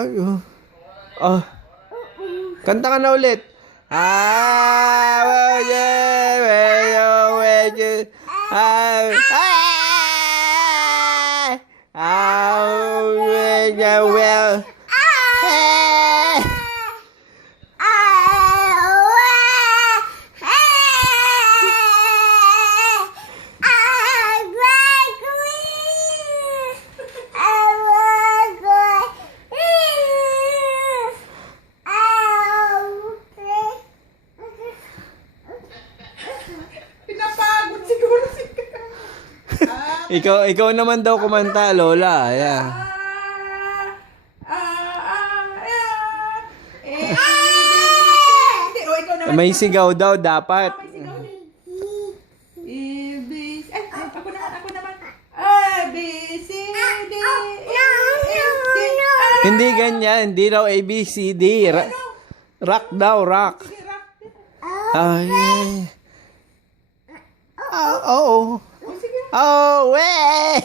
Ay, oh. Kanta ka na ulit. Well. Pinapagod siguro si Ikaw naman daw kumanta, Lola. Yeah. Hindi, o ikaw naman. May sigaw daw dapat. May sigaw din. Ako naman. A, B, C, D, E, F, G, Hindi ganyan. Hindi daw A, B, C, D. Rock daw, rock. Sige, rock. Ay. Oh. O, sige. Oh, way.